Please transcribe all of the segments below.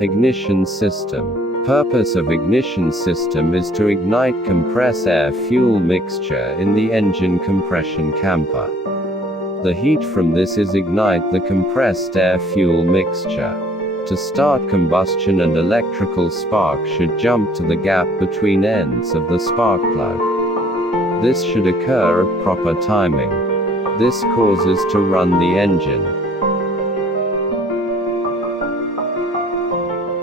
Ignition system. Purpose of ignition system is to ignite compress air-fuel mixture in the engine compression camper. The heat from this is ignite the compressed air-fuel mixture. To start combustion, and electrical spark should jump to the gap between ends of the spark plug. This should occur at proper timing. This causes to run the engine.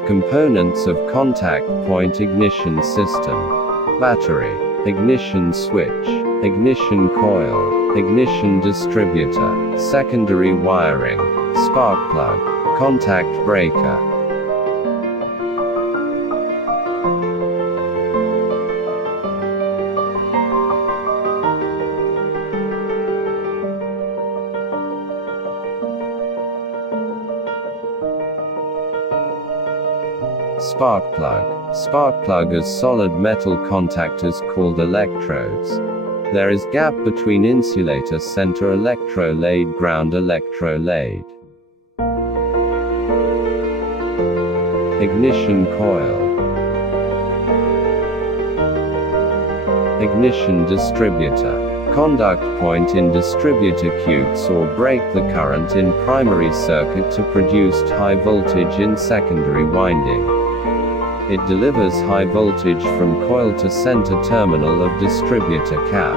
Components of contact point ignition system. Battery, ignition switch, ignition coil, ignition distributor, secondary wiring, spark plug, contact breaker. Spark plug. Spark plug is solid metal contactors called electrodes. There is gap between insulator center electrolade ground electrolade. Ignition coil. Ignition distributor. Conduct point in distributor cutes or break the current in primary circuit to produce high voltage in secondary winding. It delivers high voltage from coil to center terminal of distributor cap.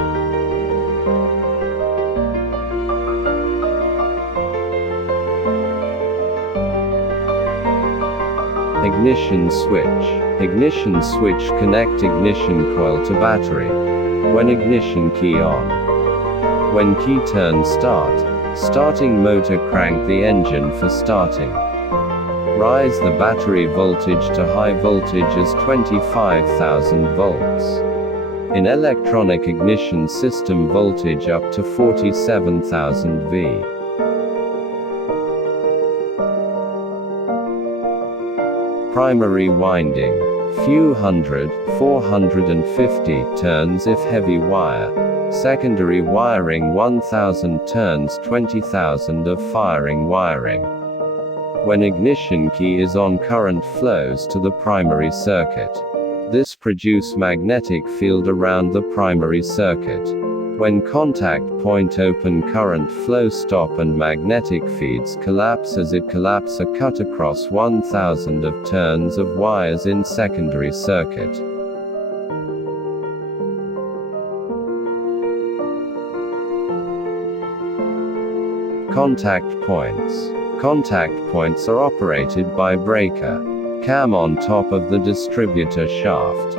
Ignition switch. Ignition switch connect ignition coil to battery. When ignition key on. When key turn start. Starting motor crank the engine for starting. Rise the battery voltage to high voltage as 25,000 volts. In electronic ignition system voltage up to 47,000 V. Primary winding. Few hundred, 450 turns if heavy wire. Secondary wiring 1000 turns 20,000 of firing wiring. When ignition key is on, current flows to the primary circuit. This produce magnetic field around the primary circuit. When contact point open, current flow stop and magnetic fields collapse. As it collapse, a cut across 1000 of turns of wires in secondary circuit. Contact points. Contact points are operated by breaker. Cam on top of the distributor shaft.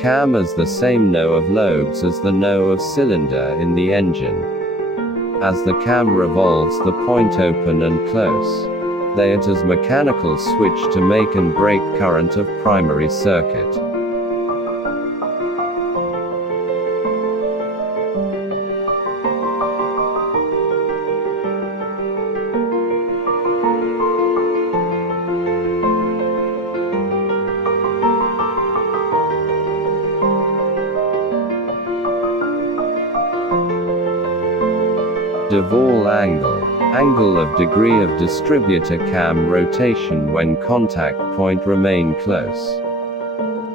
Cam is the same know of lobes as the know of cylinder in the engine. As the cam revolves, the point open and close. They act as mechanical switch to make and break current of primary circuit. Duval angle. Angle of degree of distributor cam rotation when contact point remain close.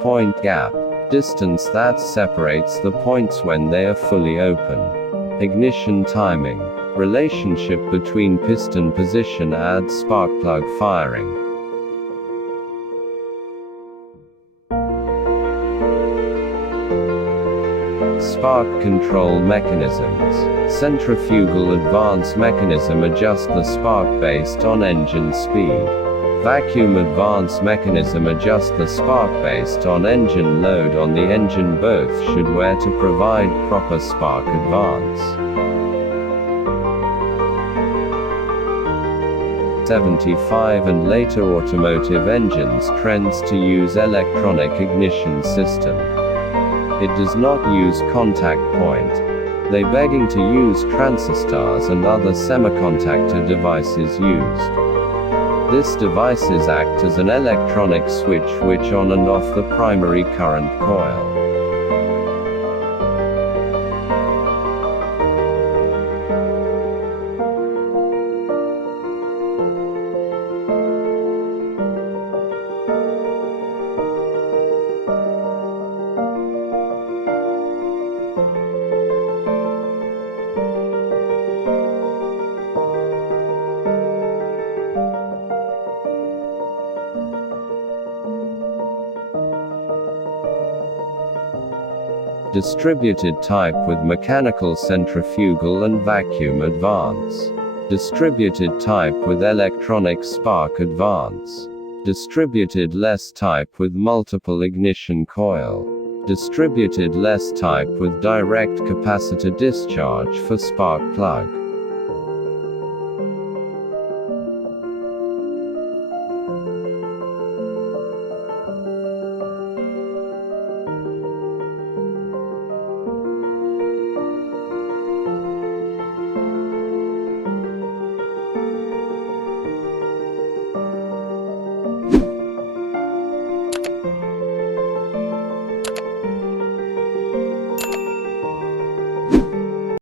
Point gap. Distance that separates the points when they are fully open. Ignition timing. Relationship between piston position and spark plug firing. Spark control mechanisms. Centrifugal advance mechanism adjust the spark based on engine speed. Vacuum advance mechanism adjust the spark based on engine load on the engine. Both should wear to provide proper spark advance. 75 and later automotive engines trends to use electronic ignition system. It does not use contact point. They begging to use transistors and other semiconductor devices used. This devices act as an electronic switch which on and off the primary current coil. Distributed type with mechanical centrifugal and vacuum advance. Distributed type with electronic spark advance. Distributed less type with multiple ignition coil. Distributed less type with direct capacitor discharge for spark plug.